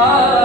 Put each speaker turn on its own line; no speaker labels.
Oh.